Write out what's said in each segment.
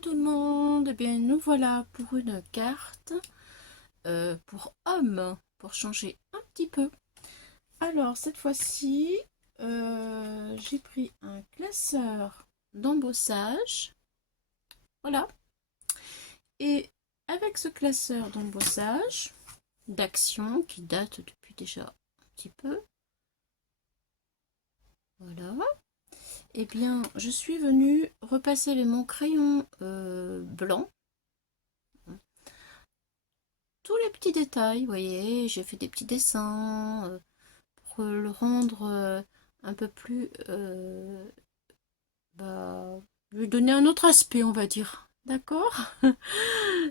tout le monde, eh bien nous voilà pour une carte pour hommes, pour changer un petit peu. Alors cette fois-ci, j'ai pris un classeur d'embossage, voilà, et avec ce classeur d'embossage, d'action qui date depuis déjà un petit peu, voilà, et bien je suis venue repasser mon crayon blanc. Tous les petits détails, vous voyez, j'ai fait des petits dessins pour le rendre un peu plus, lui donner un autre aspect, on va dire. D'accord.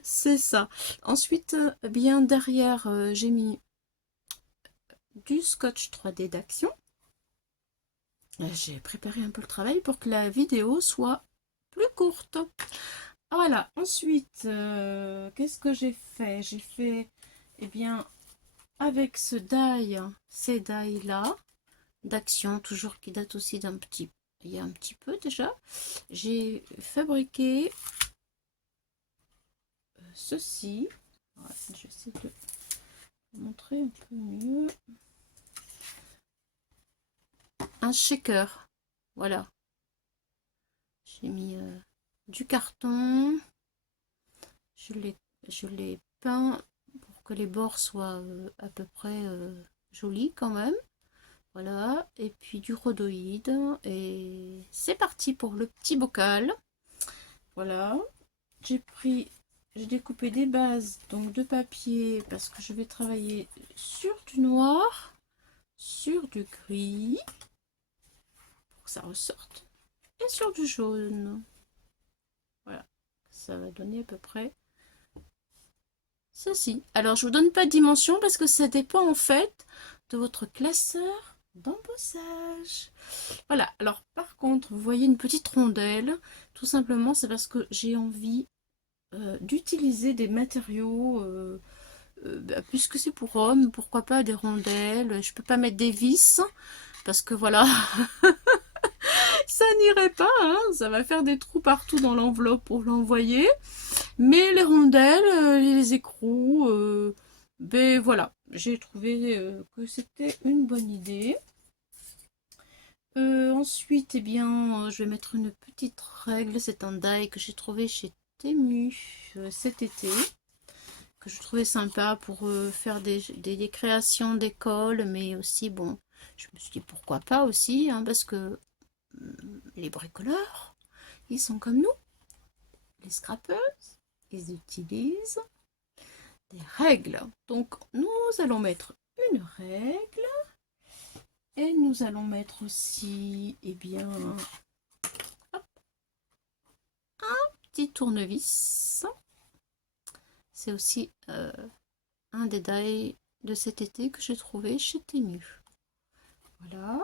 C'est ça. Ensuite, bien derrière, j'ai mis du scotch 3D d'action. J'ai préparé un peu le travail pour que la vidéo soit plus courte. Voilà. Ensuite, qu'est-ce que j'ai fait? J'ai fait, eh bien, avec ces die là, d'action, toujours qui date aussi d'un petit, il y a un petit peu déjà, j'ai fabriqué ceci. Ouais, j'essaie de montrer un peu mieux. Un shaker, voilà. J'ai mis du carton, je l'ai peint pour que les bords soient à peu près jolis quand même. Voilà, et puis du rhodoïde, et c'est parti pour le petit bocal. Voilà, j'ai découpé des bases donc de papier parce que je vais travailler sur du noir, sur du gris pour que ça ressorte, et sur du jaune. Voilà, ça va donner à peu près ceci. Alors je vous donne pas de dimension parce que ça dépend en fait de votre classeur d'embossage. Voilà, alors par contre, vous voyez une petite rondelle, tout simplement c'est parce que j'ai envie d'utiliser des matériaux, puisque c'est pour hommes, pourquoi pas des rondelles. Je peux pas mettre des vis, parce que voilà, ça n'irait pas, hein, ça va faire des trous partout dans l'enveloppe pour l'envoyer. Mais les rondelles, les écrous, ben voilà, j'ai trouvé que c'était une bonne idée. Ensuite, eh bien, je vais mettre une petite règle. C'est un die que j'ai trouvé chez Temu cet été, que je trouvais sympa pour faire des créations d'école, mais aussi, bon, je me suis dit pourquoi pas aussi, hein, parce que les bricoleurs, ils sont comme nous, les scrappeuses, ils utilisent des règles. Donc, nous allons mettre une règle, et nous allons mettre aussi, eh bien, hop, petit tournevis. C'est aussi un des die de cet été que j'ai trouvé chez Temu. Voilà,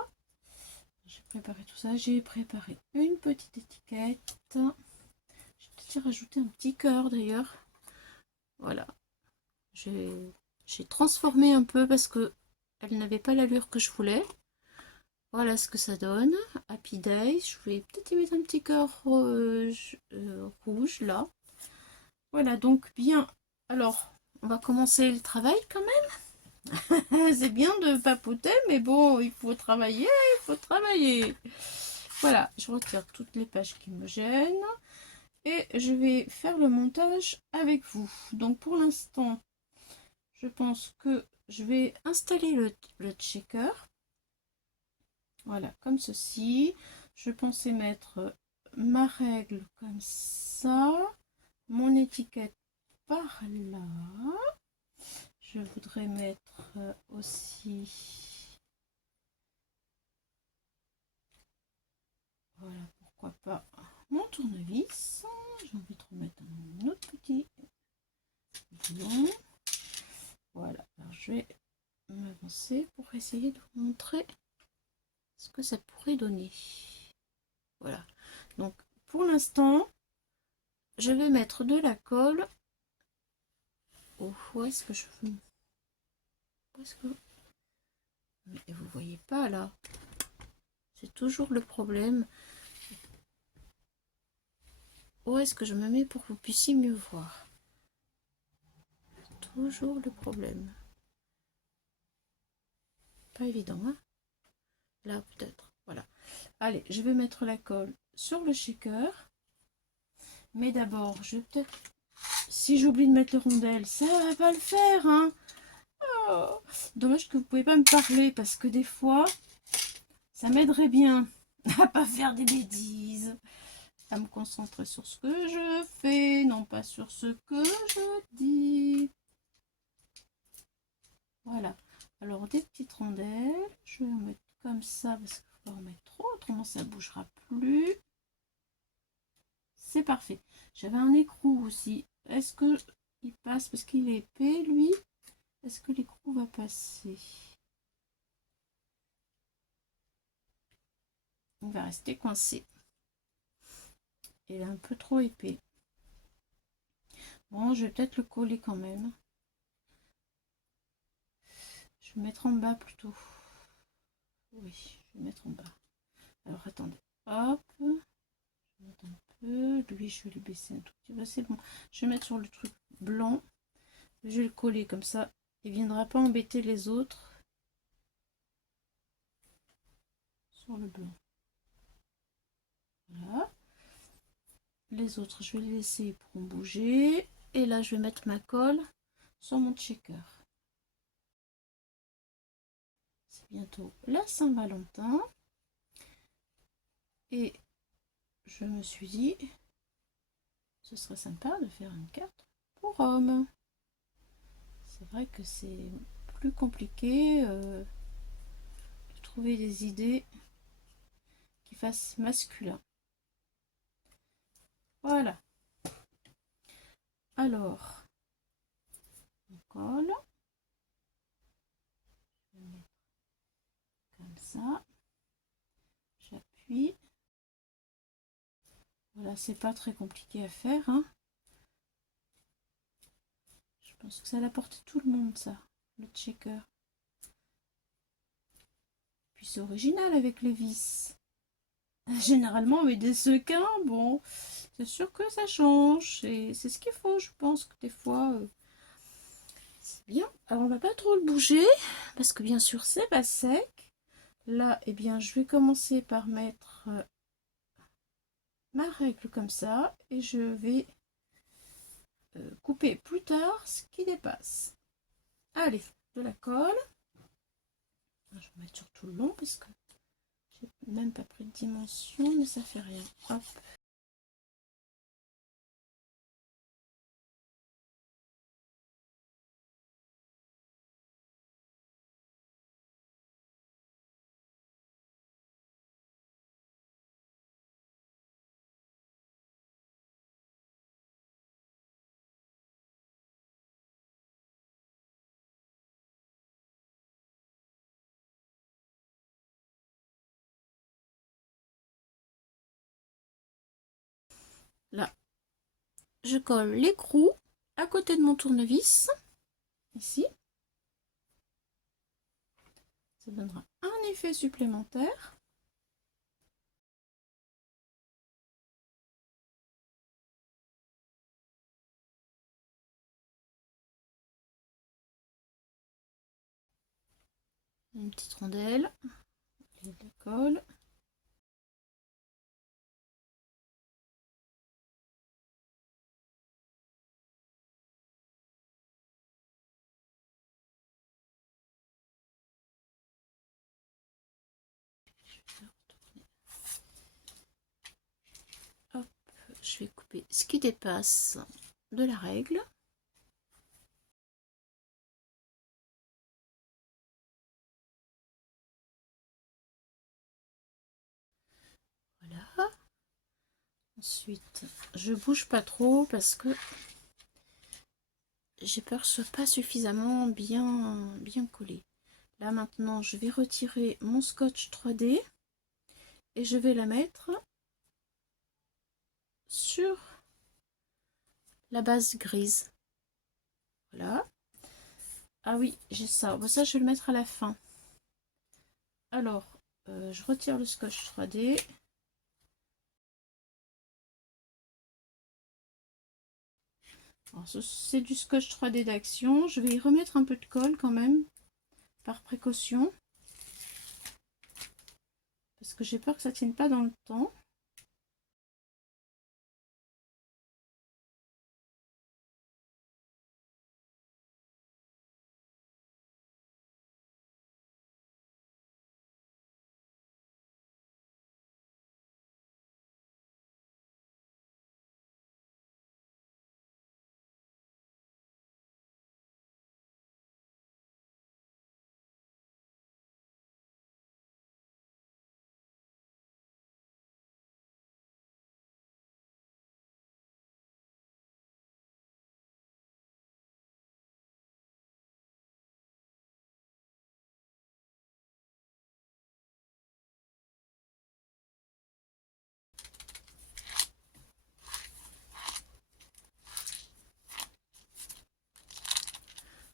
j'ai préparé tout ça. J'ai préparé une petite étiquette. J'ai peut-être rajouté un petit cœur d'ailleurs. Voilà, j'ai transformé un peu parce que elle n'avait pas l'allure que je voulais. Voilà ce que ça donne. Happy Day. Je vais peut-être y mettre un petit cœur rouge là. Voilà, donc bien. Alors, on va commencer le travail quand même. C'est bien de papoter, mais bon, il faut travailler, il faut travailler. Voilà, je retire toutes les pages qui me gênent. Et je vais faire le montage avec vous. Donc pour l'instant, je pense que je vais installer le checker. Voilà, comme ceci. Je pensais mettre ma règle comme ça, mon étiquette par là. Je voudrais mettre aussi, voilà, pourquoi pas, mon tournevis. J'ai envie de remettre un autre petit boulon. Voilà, alors je vais m'avancer pour essayer de vous montrer ce que ça pourrait donner. Voilà, donc pour l'instant, je vais mettre de la colle. Oh, où est-ce que je veux? Parce que mais vous voyez pas là, c'est toujours le problème. où est-ce que je me mets pour que vous puissiez mieux voir? Toujours le problème. Pas évident, hein? Là, peut-être. Voilà. Allez, je vais mettre la colle sur le shaker. Mais d'abord, je vais peut-être... Si j'oublie de mettre les rondelles, ça va pas le faire, hein? Oh, dommage que vous pouvez pas me parler, parce que des fois, ça m'aiderait bien à pas faire des bêtises. À me concentrer sur ce que je fais, non pas sur ce que je dis. Voilà. Alors, des petites rondelles. Je vais en mettre comme ça, parce qu'il faut pas en mettre trop, autrement ça ne bougera plus. C'est parfait. J'avais un écrou aussi. Est-ce que il passe parce qu'il est épais, lui? Est-ce que l'écrou va passer? Il va rester coincé. Il est un peu trop épais. Bon, je vais peut-être le coller quand même. Je vais mettre en bas plutôt. Oui, je vais mettre en bas. Alors, attendez. Hop. Je vais mettre un peu. Lui, je vais le baisser un tout petit peu. C'est bon. Je vais mettre sur le truc blanc. Je vais le coller comme ça. Il ne viendra pas embêter les autres. Sur le blanc. Voilà. Les autres, je vais les laisser pour bouger. Et là, je vais mettre ma colle sur mon checker. C'est bientôt la Saint-Valentin. Et je me suis dit, ce serait sympa de faire une carte pour hommes. C'est vrai que c'est plus compliqué de trouver des idées qui fassent masculin. Voilà. Alors, on colle. Je vais mettre comme ça. J'appuie. Voilà, c'est pas très compliqué à faire, hein. Je pense que ça la porte tout le monde, ça, le checker. Puis c'est original avec les vis. Généralement, avec des sequins, bon, c'est sûr que ça change. Et c'est ce qu'il faut, je pense que des fois, c'est bien. Alors, on va pas trop le bouger, parce que bien sûr, c'est pas sec. Là, eh bien, je vais commencer par mettre ma règle comme ça. Et je vais couper plus tard ce qui dépasse. Allez, de la colle. Je vais mettre sur tout le long, parce que j'ai même pas pris de dimension, mais ça fait rien. Hop. Là, je colle l'écrou à côté de mon tournevis, ici. Ça donnera un effet supplémentaire. Une petite rondelle, je la colle. Hop, je vais couper ce qui dépasse de la règle. Voilà. Ensuite, je bouge pas trop parce que j'ai peur que ce soit pas suffisamment bien collé. Là maintenant, je vais retirer mon scotch 3D et je vais la mettre sur la base grise. Voilà. Ah oui, j'ai ça. Bon, ça, je vais le mettre à la fin. Alors, je retire le scotch 3D. C'est du scotch 3D d'Action. Je vais y remettre un peu de colle quand même, par précaution. Parce que j'ai peur que ça ne tienne pas dans le temps.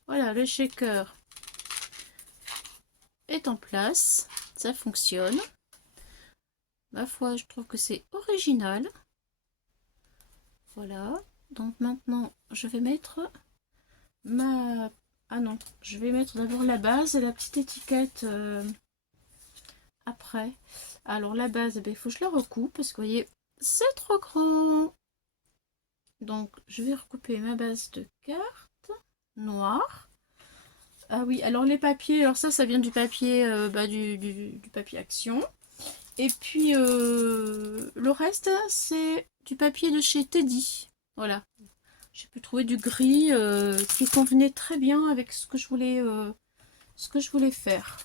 Voilà, le shaker est en place. Ça fonctionne. Ma foi, je trouve que c'est original. Voilà. Donc maintenant, je vais mettre ma... Ah non, je vais mettre d'abord la base et la petite étiquette après. Alors la base, il faut que je la recoupe parce que vous voyez, c'est trop grand. Donc je vais recouper ma base de carte noire. Ah oui, alors les papiers, alors ça vient du papier, du papier Action. Et puis le reste, c'est du papier de chez Teddy. Voilà. J'ai pu trouver du gris qui convenait très bien avec ce que je voulais faire.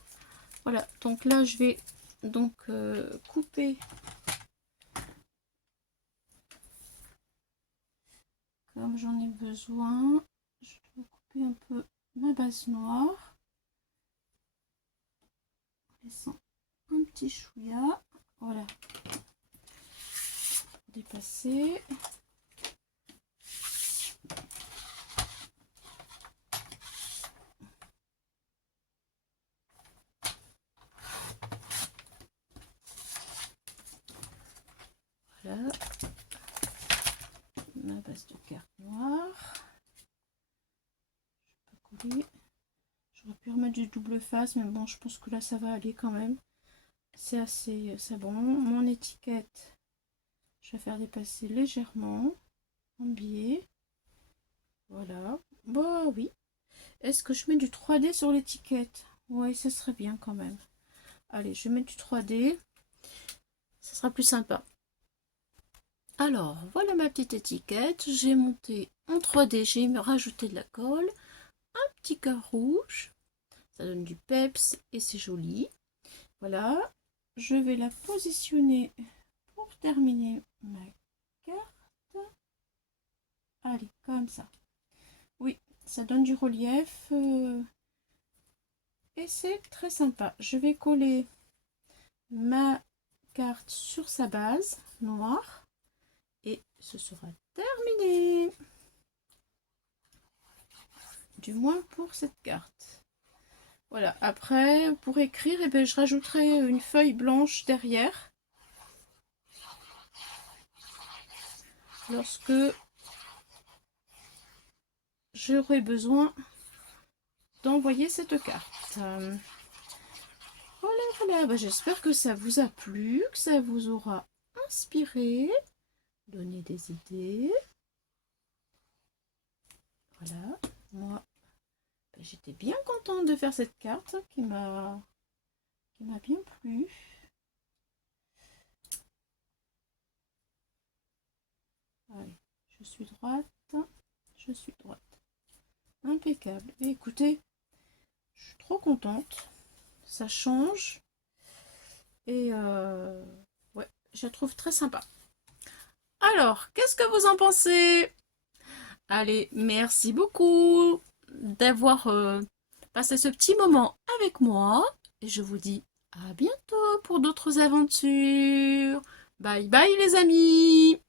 Voilà, donc là je vais donc couper comme j'en ai besoin. Je vais couper un peu ma base noire en laissant un petit chouïa. Voilà, dépasser. Voilà, ma base de carte noire. Je peux coller. J'aurais pu remettre du double face, mais bon, je pense que là ça va aller quand même. C'est assez, c'est bon. Mon étiquette, je vais faire dépasser légèrement en biais. Voilà. Bah oui. Est-ce que je mets du 3D sur l'étiquette? Oui, ça serait bien quand même. Allez, je vais mettre du 3D. Ça sera plus sympa. Alors, voilà ma petite étiquette. J'ai monté en 3D, j'ai rajouté de la colle. Un petit cœur rouge. Ça donne du peps et c'est joli. Voilà. Je vais la positionner pour terminer ma carte. Allez, comme ça. Oui, ça donne du relief. Et c'est très sympa. Je vais coller ma carte sur sa base noire. Et ce sera terminé. Du moins pour cette carte. Voilà, après, pour écrire, eh bien, je rajouterai une feuille blanche derrière. Lorsque j'aurai besoin d'envoyer cette carte. Voilà, voilà. Bah, j'espère que ça vous a plu, que ça vous aura inspiré, donné des idées. Voilà, moi, bah, j'étais bien contente de faire cette carte qui m'a bien plu. Allez, je suis droite, je suis droite. Impeccable. Et écoutez, je suis trop contente. Ça change. Et ouais, je la trouve très sympa. Alors, qu'est-ce que vous en pensez? Allez, merci beaucoup d'avoir passé ce petit moment avec moi. Et je vous dis à bientôt pour d'autres aventures. Bye bye les amis!